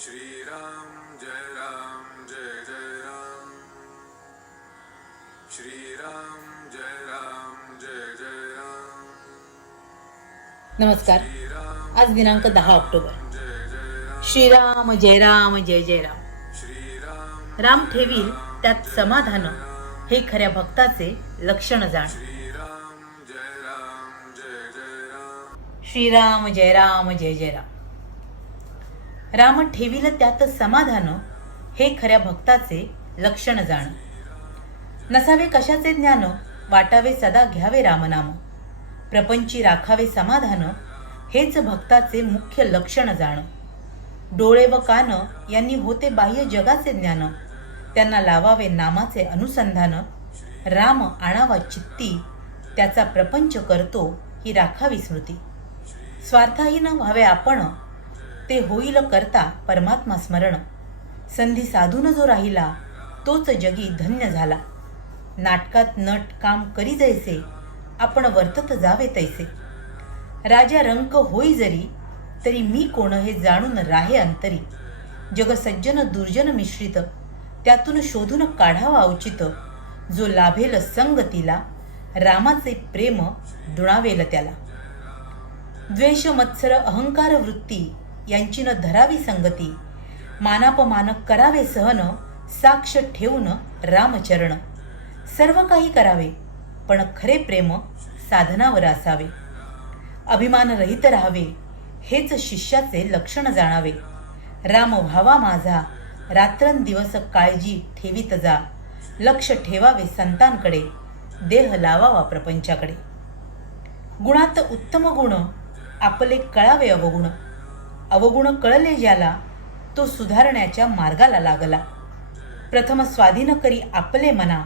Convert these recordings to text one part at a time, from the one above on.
श्रीराम जय राम जय जय राम। श्रीराम जय राम जय जय राम। नमस्कार। आज दिनांक दहा ऑक्टोबर. श्रीराम जय राम जय जय राम. राम ठेवील त्यात समाधान हे खऱ्या भक्ताचे लक्षण जाण. श्रीराम जय राम जय जय राम. राम जय ठेवील त्यात समाधान हे खऱ्या भक्ताचे लक्षण जाण. नसावे कशाचे ज्ञान वाटावे सदा घ्यावे रामनाम. प्रपंची राखावे समाधान हेच भक्ताचे मुख्य लक्षण जाण. डोळे व कान यांनी होते बाह्य जगाचे ज्ञान त्यांना लावावे नामाचे अनुसंधान. राम आणावा चित्ती त्याचा प्रपंच करतो ही राखावी स्मृती. स्वार्थहीन व्हावे आपण ते होईल करता परमात्मा स्मरण. संधी साधून जो राहिला तोच जगी धन्य झाला. नाटकात नट काम करी जैसे आपण वर्तत जावे तैसे. राजा रंक होई जरी तरी मी कोण हे जाणून राहे अंतरी. जग सज्जन दुर्जन मिश्रित त्यातून शोधून काढावा औचित. जो लाभेल संगतीला रामाचे प्रेम दुणावेल त्याला. द्वेष मत्सर अहंकार वृत्ती यांची न धरावी संगती. मानापमान करावे सहन साक्ष ठेवून रामचरण. सर्व काही करावे पण खरे प्रेम साधनावर असावे. अभिमान रहित राहावे हेच शिष्याचे लक्षण जाणावे. राम व्हावा माझा रात्रंदिवस काळजी ठेवीत जा. लक्ष ठेवावे संतांकडे देह लावावा प्रपंचाकडे. गुणात उत्तम गुण आपले कळावे अवगुण. अवगुण कळले ज्याला तो सुधारण्याच्या मार्गाला लागला. प्रथम स्वाधीन करी आपले मना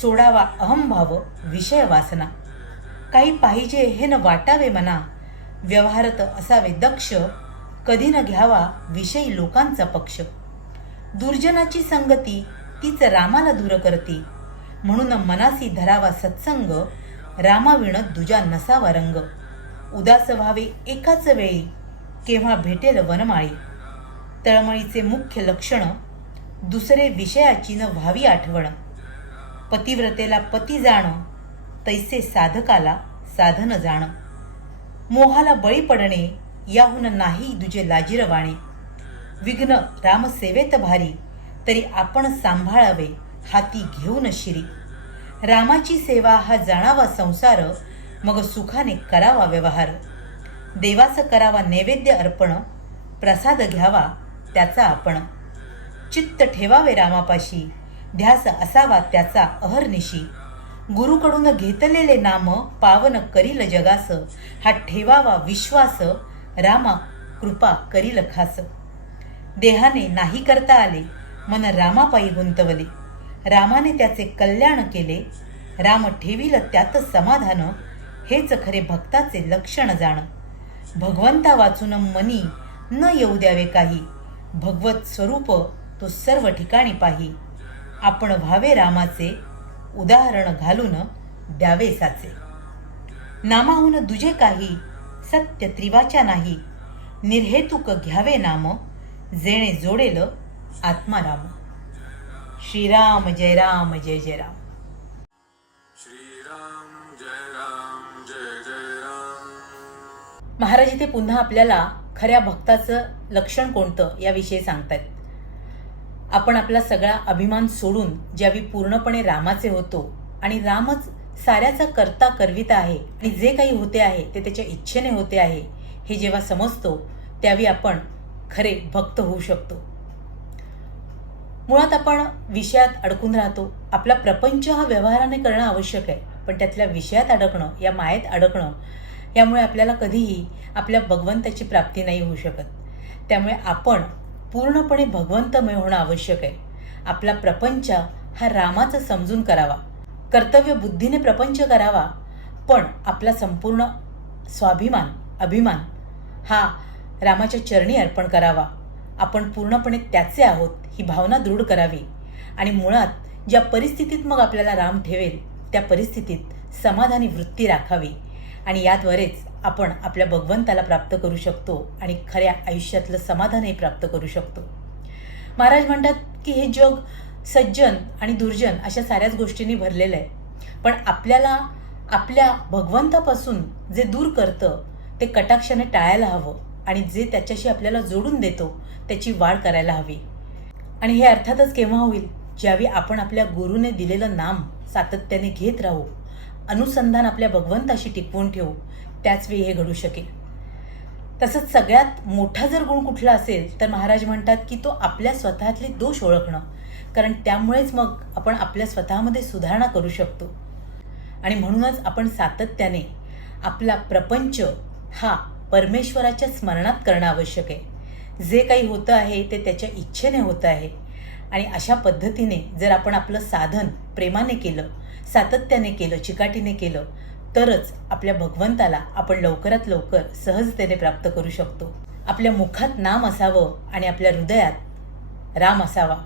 सोडावा अहंभाव विषय वासना. काही पाहिजे हे न वाटावे मना व्यवहारत असावे दक्ष कधी न घ्यावा विषयी लोकांचा पक्ष. दुर्जनाची संगती तीच रामाला दूर करते म्हणून मनासी धरावा सत्संग रामाविण दुजा नसावा रंग. उदास व्हावे एकाच वेळी केव्हा भेटेल वनमाळी. तळमळीचे मुख्य लक्षणं दुसरे विषयाची न व्हावी आठवण. पतिव्रतेला पती जाणं तैसे साधकाला साधन जाणं. मोहाला बळी पडणे याहून नाही दुजे लाजिरवाणे. विघ्न रामसेवेत भारी तरी आपण सांभाळावे हाती घेऊन शिरी. रामाची सेवा हा जाणावा संसार मग सुखाने करावा व्यवहार. देवास करावा नैवेद्य अर्पण प्रसाद घ्यावा त्याचा आपण चित्त ठेवावे रामापाशी ध्यास असावा त्याचा अहर्निशी. गुरुकडून घेतलेले नाम पावन करील जगास हा ठेवावा विश्वास रामा कृपा करील खास. देहाने नाही करता आले मन रामापायी गुंतवले. रामाने त्याचे कल्याण केले राम ठेवील त्यात समाधान हेच खरे भक्ताचे लक्षण जाण. भगवंता वाचून मनी न येऊ द्यावे काही. भगवत स्वरूप तो सर्व ठिकाणी पाही. आपण व्हावे रामाचे उदाहरण घालून द्यावे साचे. नामाहून दुजे काही सत्य त्रिवाच्या नाही. निर्हेतुक घ्यावे नाम जेणे जोडेल आत्माराम श्रीराम जय राम जय जय राम. महाराज इथे पुन्हा आपल्याला खऱ्या भक्ताचं लक्षण कोणतं याविषयी सांगतायत. आपण आपला सगळा अभिमान सोडून ज्यावेळी पूर्णपणे रामाचे होतो आणि रामच साऱ्याचा करता करविता आहे आणि जे काही होते आहे ते त्याच्या इच्छेने होते आहे हे जेव्हा समजतो त्यावेळी आपण खरे भक्त होऊ शकतो. मुळात आपण विषयात अडकून राहतो. आपला प्रपंच हा व्यवहाराने करणं आवश्यक आहे पण त्यातल्या विषयात अडकणं या मायेत अडकणं यामुळे आपल्याला कधीही आपल्या भगवंताची प्राप्ती नाही होऊ शकत. त्यामुळे आपण पूर्णपणे भगवंतमय होणं आवश्यक आहे. आपला प्रपंच हा रामाचं समजून करावा. कर्तव्य बुद्धीने प्रपंच करावा. पण आपला संपूर्ण स्वाभिमान अभिमान हा रामाच्या चरणी अर्पण करावा. आपण पूर्णपणे त्याचे आहोत ही भावना दृढ करावी. आणि मुळात ज्या परिस्थितीत मग आपल्याला राम ठेवेल त्या परिस्थितीत समाधानी वृत्ती राखावी. आणि याद्वारेच आपण आपल्या भगवंताला प्राप्त करू शकतो आणि खऱ्या आयुष्यातलं समाधानही प्राप्त करू शकतो. महाराज म्हणतात की हे जग सज्जन आणि दुर्जन अशा साऱ्याच गोष्टींनी भरलेलं आहे. पण आपल्याला आपल्या भगवंतापासून जे दूर करतं ते कटाक्षाने टाळायला हवं आणि जे त्याच्याशी आपल्याला जोडून देतो त्याची वाढ करायला हवी. आणि हे अर्थातच केव्हा होईल? ज्यावेळी आपण आपल्या गुरुने दिलेलं नाम सातत्याने घेत राहू अनुसंधान आपल्या भगवंताशी टिकवून ठेवू त्याच वेळी हे घडू शकेल. तसंच सगळ्यात मोठा जर गुण कुठला असेल तर महाराज म्हणतात की तो आपल्या स्वतःतले दोष ओळखणं. कारण त्यामुळेच मग आपण आपल्या स्वतःमध्ये सुधारणा करू शकतो. आणि म्हणूनच आपण सातत्याने आपला प्रपंच हा परमेश्वराच्या स्मरणात करणं आवश्यक आहे. जे काही होतं आहे ते त्याच्या इच्छेने होतं आहे. आणि अशा पद्धतीने जर आपण आपलं साधन प्रेमाने केलं सातत्याने केलं चिकाटीने केलं तरच आपल्या भगवंताला आपण लवकरात लवकर सहजतेने प्राप्त करू शकतो. आपल्या मुखात नाम असावं आणि आपल्या हृदयात राम असावा.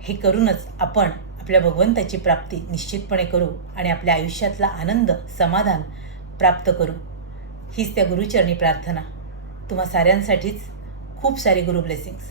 हे करूनच आपण आपल्या भगवंताची प्राप्ती निश्चितपणे करू आणि आपल्या आयुष्यातला आनंद समाधान प्राप्त करू. हीच त्या गुरुचरणी प्रार्थना. तुम्हा साऱ्यांसाठीच खूप सारी गुरु ब्लेसिंग्स